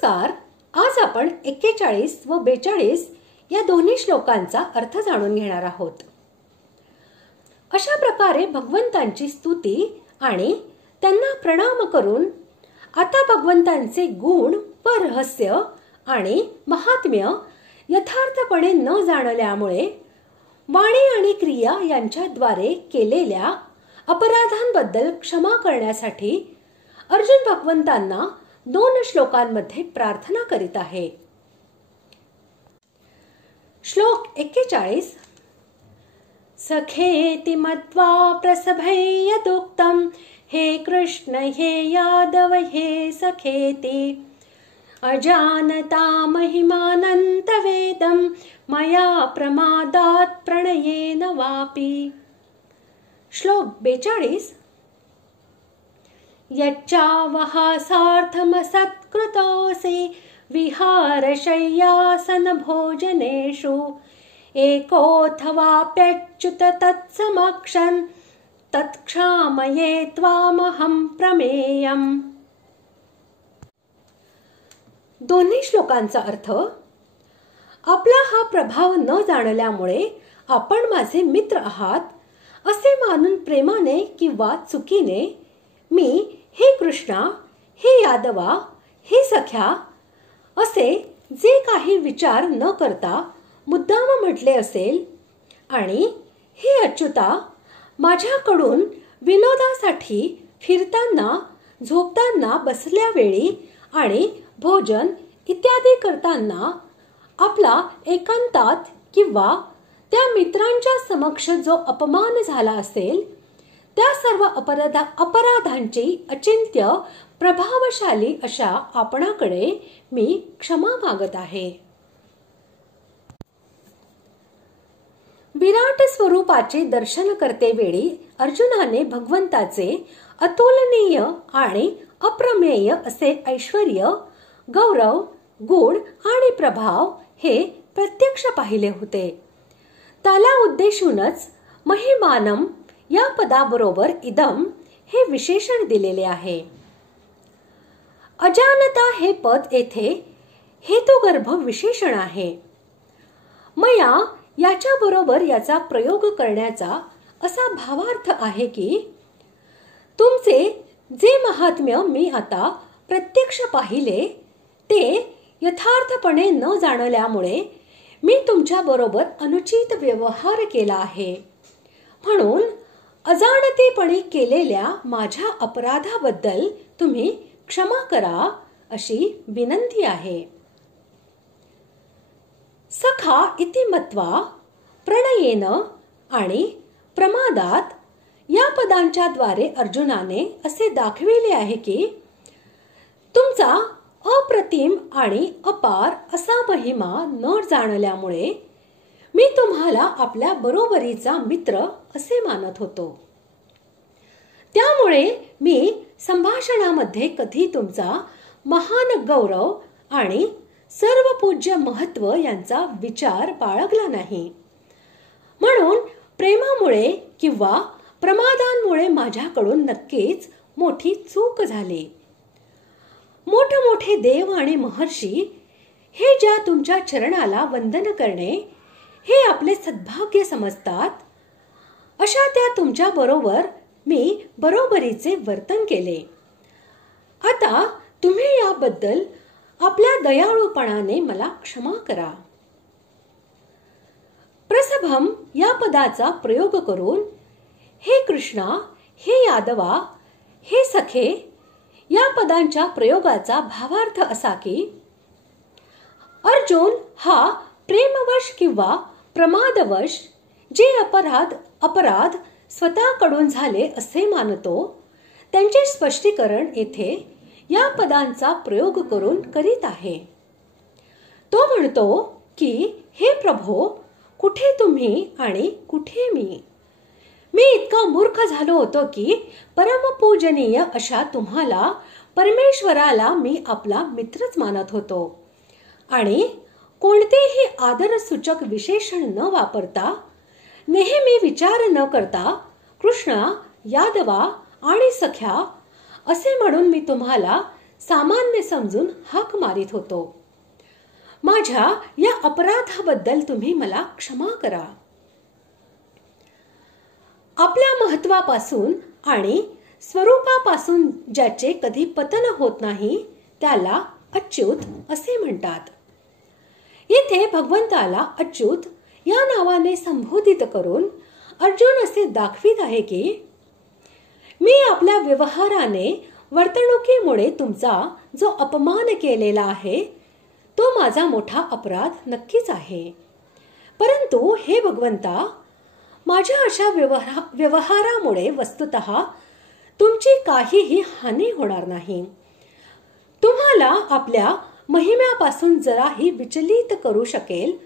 नमस्कार. आज आपण 41 व 42 या दोन्ही श्लोकांचा अर्थ जाणून घेणार आहोत. अशा प्रकारे भगवंतांची स्तुती आणि त्यांना प्रणाम करून आता भगवंतांचे गुण व रहस्य आणि महात्म्य यथार्थपणे न जाणल्यामुळे वाणी आणि क्रिया यांच्याद्वारे केलेल्या अपराधांबद्दल क्षमा करण्यासाठी अर्जुन भगवंतांना 2 श्लोकांमध्ये प्रार्थना करीत आहे. श्लोक 41. सखेति मत्वा प्रसभयदुक्तं हे कृष्ण हे यादव हे सखेति अजानता महिमानन्तवेदं मया प्रमादात् प्रणयेन वापि. श्लोक 42. यच्चावहासार्थमसत्कृतोऽसि विहारशय्यासन भोजनेषु एकोऽथवाप्यच्युत तत्समक्षं तत्क्षामये त्वामहं प्रमेयम्. दोन्ही श्लोकांचा अर्थ. आपला हा प्रभाव न जाणल्यामुळे आपण माझे मित्र आहात असे मानून प्रेमाने किंवा चुकीने मी हे कृष्णा हे यादवा हे सख्या असे जे काही विचार न करता मुद्दाम म्हटले असेल आणि हे अच्युता माझ्याकडून विनोदासाठी फिरताना झोपताना बसल्या वेळी आणि भोजन इत्यादी करताना आपला एकांतात किंवा त्या मित्रांच्या समक्ष जो अपमान झाला असेल त्या सर्व अपराधांची अचिंत्य प्रभावशाली अशा आपणाकडे मी क्षमा मागत आहे. विराट स्वरूपाचे दर्शन करते वेळी अर्जुनाने भगवंताचे अतुलनीय आणि अप्रमेय असे ऐश्वर्य, गौरव, गुण आणि प्रभाव हे प्रत्यक्ष पाहिले होते. त्याला उद्देशूनच महिमानम या पदाबरोबर इदम हे विशेषण दिलेले आहे. अजानता हे पद येथे हेतुगर्भ विशेषण आहे. मया याच्या बरोबर याचा प्रयोग करण्याचा असा भावार्थ आहे की तुमचे जे महात्म्य मी आता प्रत्यक्ष पाहिले ते यथार्थपणे न जाणल्यामुळे मी तुमच्या बरोबर अनुचित व्यवहार केला आहे. म्हणून अजाणतेपणे केलेल्या माझ्या अपराधाबद्दल तुम्ही क्षमा करा अशी विनंती आहे. सखा इति मत्वा प्रणयेन आणि प्रमादात या पदांच्या द्वारे अर्जुनाने असे दाखविले आहे की तुमचा अप्रतिम आणि अपार असा महिमा न जाणल्यामुळे मी तुम्हाला आपल्या बरोबरीचा मित्र असे मानत होतो. त्यामुळे मी संभाषणामध्ये कधी तुमचा महान गौरव आणि सर्व पूज्य महत्व यांचा विचार बाळगला नाही. म्हणून प्रेमामुळे किंवा प्रमादांमुळे माझ्याकडून नक्कीच मोठी चूक झाली. मोठमोठे देव आणि महर्षी हे ज्या तुमच्या चरणाला वंदन करणे हे आपले सद्भाग्य समजतात अशा त्या तुमच्या बरोबर मी बरोबरीचे वर्तन केले. आता तुम्ही याबद्दल आपल्या दयाळूपणाने मला क्षमा करा. प्रसभम या पदाचा प्रयोग करून हे कृष्णा हे यादवा हे सखे या पदांच्या प्रयोगाचा भावार्थ असा की अर्जुन हा प्रेमवश किंवा प्रमादवश जे अपराध स्वतःकडून झाले असे मानतो त्यांचे स्पष्टीकरण येथे या पदांचा प्रयोग करून करीत आहे. तो म्हणतो की हे प्रभो कुठे तुम्ही आणि कुठे मी इतका मूर्ख झालो होतो की परमपूजनीय अशा तुम्हाला परमेश्वराला मी आपला मित्रच मानत होतो आणि कोणतेही आदरसूचक विशेषण न वापरता नेहमी विचार न करता कृष्णा यादवा आणि सख्या असे म्हणून मी तुम्हाला सामान्य समजून हाक मारित होतो. माझ्या या अपराधाबद्दल तुम्ही मला क्षमा करा. आपल्या महत्वापासून आणि स्वरूपापासून ज्याचे कधी पतन होत नाही त्याला अच्युत असे म्हणतात. येथे भगवंताला अच्युत या नावाने संबोधित करून अर्जुन असे दाखवित आहे की मी आपल्या व्यवहाराने वर्तणुकीमुळे तुमचा जो अपमान केलेला आहे तो माझा मोठा अपराध नक्कीच आहे. परंतु हे भगवंता, माझ्या अशा व्यवहारामुळे वस्तुतः तुमची काहीही हानी होणार नाही. तुम्हाला आपल्या महिम्यापासून जराही विचलित करू शकेल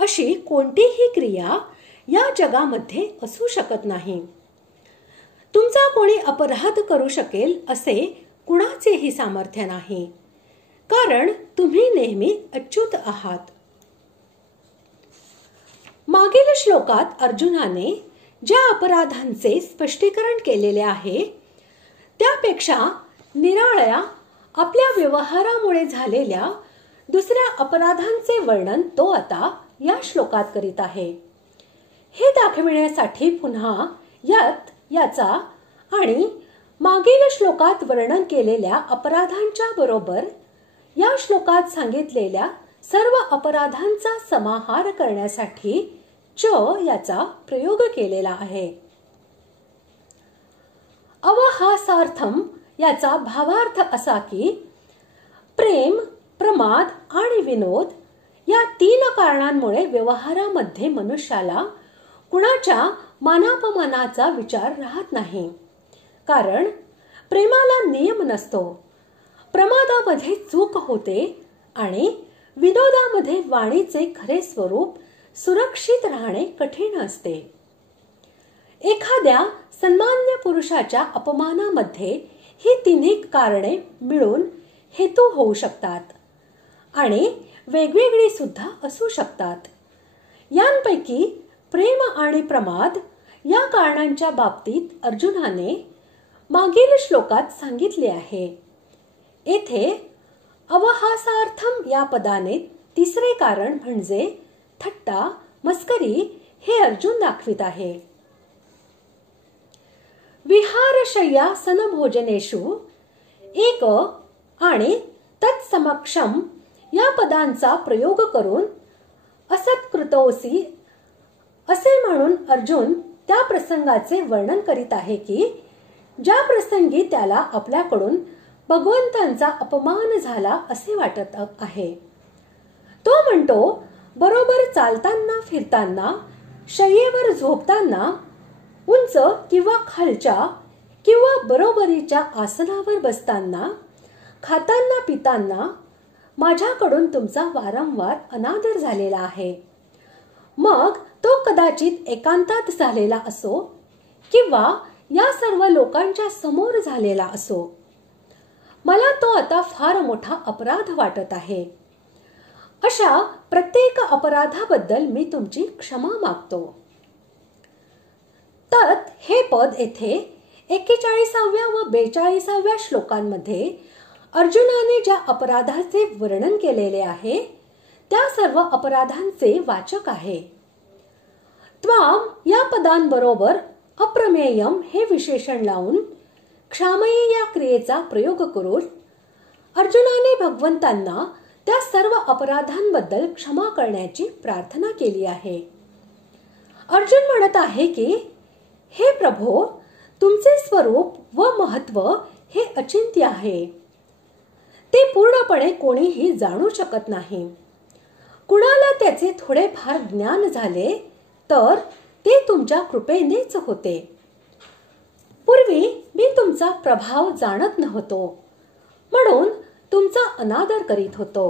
अशी कोणतीही क्रिया या जगामध्ये असू शकत नाही. तुमचा कोणी अपराध करू शकेल असे कुणाचेही सामर्थ्य नाही, कारण तुम्ही नेहमी अच्युत आहात. मागील श्लोकात अर्जुनाने ज्या अपराधांचे स्पष्टीकरण केलेले आहे त्यापेक्षा निराळ्या आपल्या व्यवहारामुळे झालेल्या दुसऱ्या अपराधांचे वर्णन तो आता या श्लोकात करीत आहे. हे दाखविण्यासाठी पुन्हा याचा आणि मागील श्लोकात वर्णन केलेल्या अपराधांच्या बरोबर या श्लोकात सांगितलेल्या सर्व अपराधांचा समाहार करण्यासाठी च याचा प्रयोग केलेला आहे. अवहासार्थम याचा भावार्थ असा की प्रेम, प्रमाद आणि विनोद या तीन कारणांमुळे व्यवहारामध्ये मनुष्याला कुणाच्या मानापमानाचा विचार राहत नाही. कारण प्रेमाला नियम नसतो, प्रमादामध्ये चूक होते आणि विनोदामध्ये वाणीचे खरे स्वरूप सुरक्षित राहणे कठीण असते. एखाद्या सन्मान्य पुरुषाच्या अपमानामध्ये ही तिन्ही कारणे मिळून हेतू होऊ शकतात आणि वेगवेगळी सुद्धा असू शकतात. यांपैकी प्रेम आणि प्रमाद या कारणांच्या बाबतीत अर्जुनाने मागील श्लोकात सांगितले आहे. येथे अवहासार्थम या पदाने तिसरे कारण म्हणजे थट्टा, मस्करी हे अर्जुन दाखवित आहे. विहारशय्यासन भोजनेषु एक आणि तत्समक्षम या पदांचा प्रयोग करून असत्कृतोसी असे म्हणून अर्जुन त्या प्रसंगाचे वर्णन करीत आहे की ज्या प्रसंगी त्याला आपल्याकडून भगवंतांचा अपमान झाला असे वाटत आहे. तो म्हणतो, बरोबर चालताना, फिरताना, शय्येवर झोपताना, उंच किंवा खालच्या किंवा बरोबरीच्या आसनावर बसताना, खाताना, पिताना माझ्याकडून तुमचा वारंवार अनादर झालेला आहे. मग तो कदाचित एकांतात झालेला असो किंवा या सर्व लोकांच्या समोर झालेला असो. मला तो आता फार मोठा अपराध वाटत आहे. अशा प्रत्येक अपराधाबद्दल मी तुमची क्षमा मागतो. तत् हे पद येथे 41व्या व 42व्या श्लोकांमध्ये अर्जुनाने ज्या अपराधाचे वर्णन केलेले आहे त्या सर्व अपराधांचे वाचक आहे. त्वाम या पदांबरोबर अप्रमेयम हे विशेषण लावून क्षामयी या क्रियेचा प्रयोग करून अर्जुनाने भगवंतांना त्या सर्व अपराधांबद्दल क्षमा करण्याची प्रार्थना केली आहे. अर्जुन म्हणत आहे की हे प्रभो, तुमचे स्वरूप व महत्व हे अचिंत्य आहे. ते पूर्णपणे कोणीही जाणू शकत नाही. कुणाला त्याचे थोडेफार ज्ञान झाले तर ते तुमच्या कृपेनेच होते. पूर्वी मी तुमचा प्रभाव जाणत नव्हतो म्हणून तुमचा अनादर करीत होतो.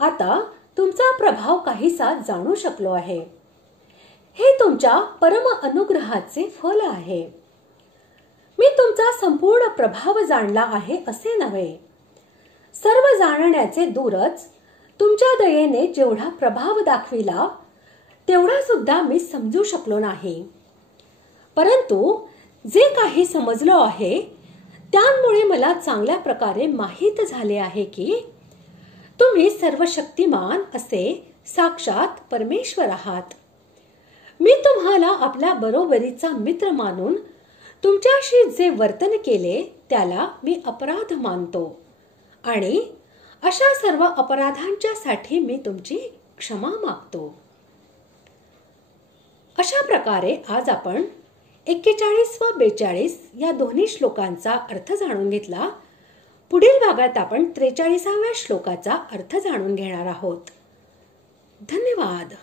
आता तुमचा प्रभाव काहीसा जाणू शकलो आहे. हे तुमच्या परम अनुग्रहाचे फल आहे. मी तुमचा संपूर्ण प्रभाव जाणला आहे असे नव्हे. सर्व जाणण्याचे दूरच तुमच्या दयेने जेवढा प्रभाव दाखविला तेवढा सुद्धा मी समजू शकलो नाही. परंतु जे काही समजलो आहे त्यामुळे मला चांगल्या प्रकारे माहीत झाले आहे की तुम्ही सर्वशक्तिमान असे साक्षात परमेश्वर आहात. मी तुम्हाला आपल्या बरोबरीचा मित्र मानून तुमच्याशी जे वर्तन केले त्याला मी अपराध मानतो आणि अशा सर्व अपराधांच्या साठी मी तुमची क्षमा मागतो. अशा प्रकारे आज आपण 41 व 42 या दोन्ही श्लोकांचा अर्थ जाणून घेतला. पुढील भागात आपण 43व्या श्लोकाचा अर्थ जाणून घेणार आहोत. धन्यवाद.